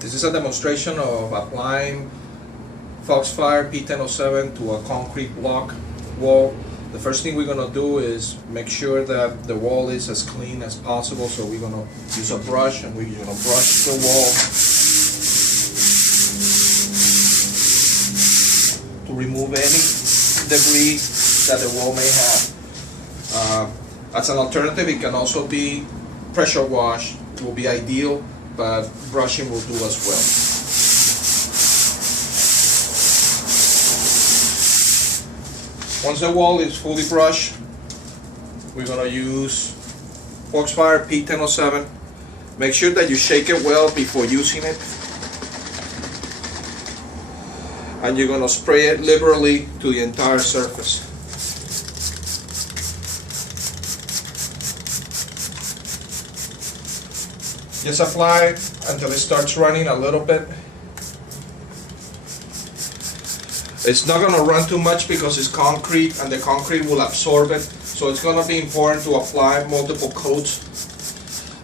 This is a demonstration of applying Foxfire P1007 to a concrete block wall. The first thing we're going to do is make sure that the wall is as clean as possible, so we're going to use a brush and we're going to brush the wall to remove any debris that the wall may have. As an alternative, it can also be pressure wash. It will be ideal, but brushing will do as well. Once the wall is fully brushed, we're going to use Foxfire P1007. Make sure that you shake it well before using it. And you're going to spray it liberally to the entire surface. Just apply it until it starts running a little bit. It's not going to run too much because it's concrete and the concrete will absorb it. So it's going to be important to apply multiple coats,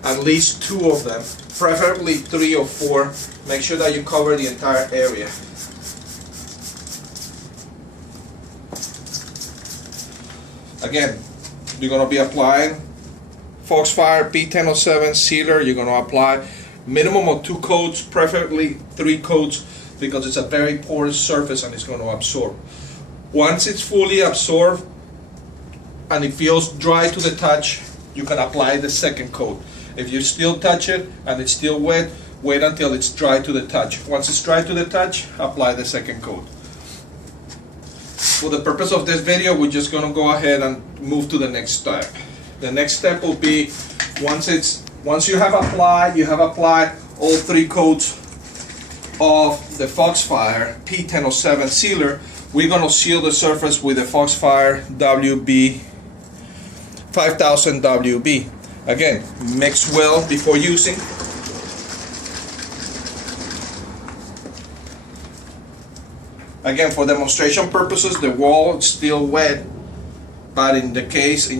at least 2 of them, preferably 3 or 4. Make sure that you cover the entire area. Again, you're going to be applying Foxfire P1007 sealer. You're going to apply minimum of 2 coats, preferably 3 coats, because it's a very porous surface and it's going to absorb. Once it's fully absorbed and it feels dry to the touch, you can apply the second coat. If you still touch it and it's still wet, wait until it's dry to the touch. Once it's dry to the touch, apply the second coat. For the purpose of this video, we're just going to go ahead and move to the next step. The next step will be, once you have applied all 3 coats of the Foxfire P1007 sealer, we're going to seal the surface with the Foxfire WB 5000 WB. Again, mix well before using. Again, for demonstration purposes, the wall is still wet, but in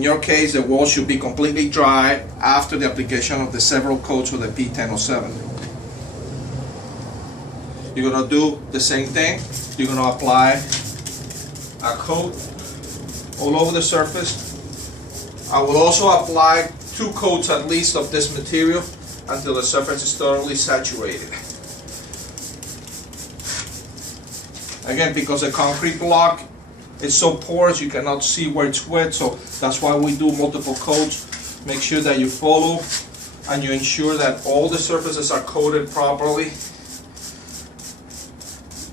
your case, the wall should be completely dry after the application of the several coats of the P1007. You're going to do the same thing. You're going to apply a coat all over the surface. I will also apply 2 coats at least of this material until the surface is thoroughly saturated. Again, because the concrete block is so porous, you cannot see where it's wet, so that's why we do multiple coats. Make sure that you follow and you ensure that all the surfaces are coated properly.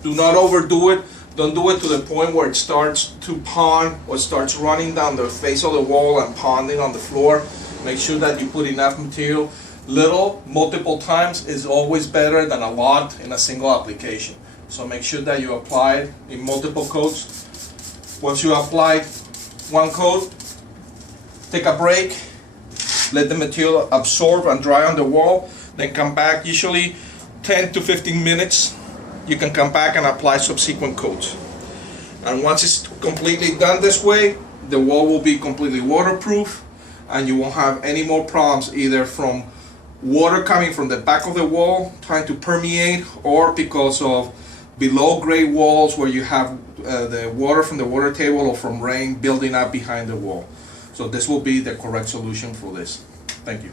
Do not overdo it. Don't do it to the point where it starts to pond or starts running down the face of the wall and ponding on the floor. Make sure that you put enough material. Little, multiple times is always better than a lot in a single application. So make sure that you apply it in multiple coats. Once you apply 1 coat, take a break, let the material absorb and dry on the wall, then come back. Usually 10 to 15 minutes, you can come back and apply subsequent coats. And once it's completely done this way, the wall will be completely waterproof and you won't have any more problems either from water coming from the back of the wall trying to permeate, or because of below grade walls where you have the water from the water table or from rain building up behind the wall. So this will be the correct solution for this. Thank you.